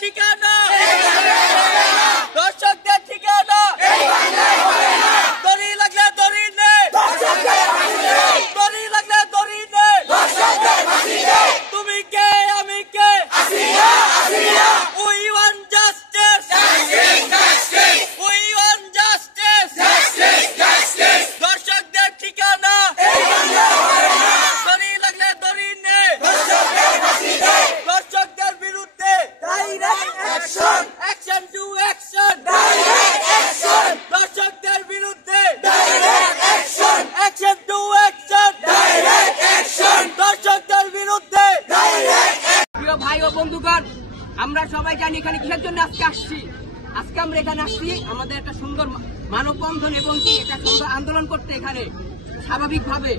ঠিকানা দর্শকদের ঠিকানা দড়ি লাগলে দড়ি নে দড়ি লাগলে দড়ি নে তুমি কে আমি কে we want justice we want justice দর্শকদের ঠিকানা দড়ি লাগলে দড়ি নে দর্শকদের বিরুদ্ধে direct action action to action direct action দর্শকদের বিরুদ্ধে direct action action to action direct action দর্শকদের বিরুদ্ধে ডাইরেক্ট প্রিয় ভাই ও বন্ধুগণ আমরা সবাই জানি এখানে কিসের জন্য আজকে আসছি আজকে আমরা এখানে আসছি আমাদের একটা সুন্দর মানববন্ধন এবং কি একটা সুন্দর আন্দোলন করতে এখানে স্বাভাবিকভাবে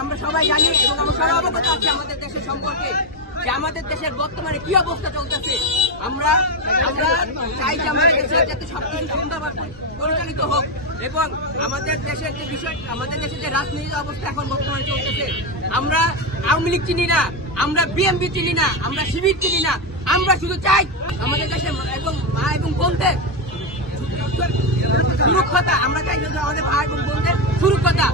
আমরা সবাই জানি এবং আমরা সবাই অবগত আছি আমাদের দেশের সম্পর্কে যে আমাদের দেশের বর্তমানে কি অবস্থা চলতেছে আমরা চাই যে আমাদের দেশে যাতে সবকিছু সুন্দরভাবে পরিচালিত হোক এবং আমাদের দেশের যে বিষয় আমাদের দেশের যে রাজনৈতিক অবস্থা এখন বর্তমানে চলতেছে আমরা আওয়ামী লীগ চিনি না আমরা বিএনপি চিনি না আমরা শিবির চিনি না আমরা শুধু চাই আমাদের দেশের এবং মা এবং বোনদের সুরক্ষতা আমরা চাই আমাদের ভাই এবং বোনদের সুরক্ষতা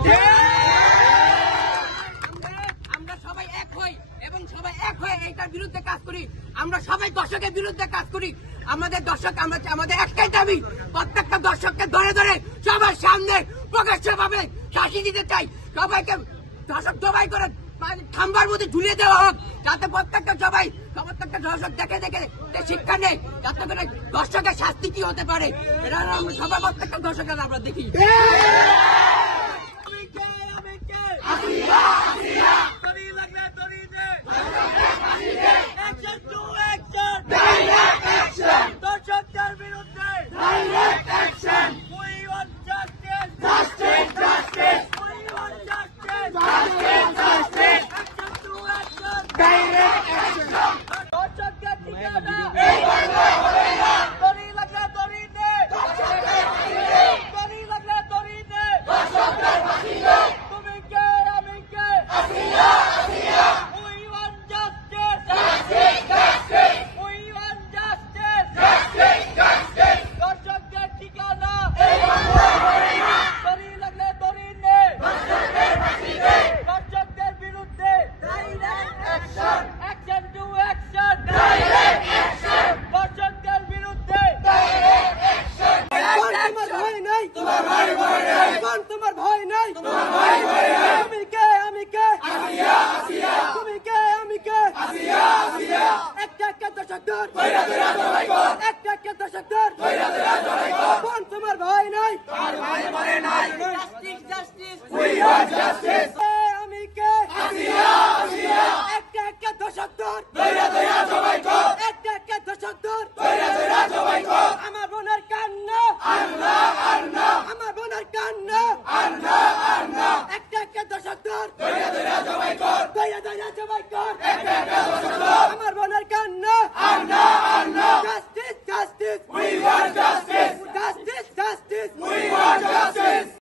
আমরা সবাই এক হই এবং সবাই এক হয়ে এইটার বিরুদ্ধে কাজ করি আমরা সবাই দর্শকের বিরুদ্ধে কাজ করি আমাদের দর্শক আমাদের একটাই দাবি প্রত্যেকটা দর্শককে ধরে ধরে সবার সামনে প্রকাশ্যভাবে শাস্তি দিতে চাই সবাইকে দর্শক জবাই করে খাম্বার মধ্যে ঝুলিয়ে দেওয়া হোক যাতে প্রত্যেকটা দর্শক দেখে দেখে শিক্ষা নেই যাতে করে দর্শকের শাস্তি কি হতে পারে এটা আমরা সবাই প্রত্যেকটা দর্শকের আমরা দেখি দর্শকদের বিরুদ্ধে তোমার ভয় নাই তুমি কে আমি কে তুমি কে আমি কে একটা দর্শক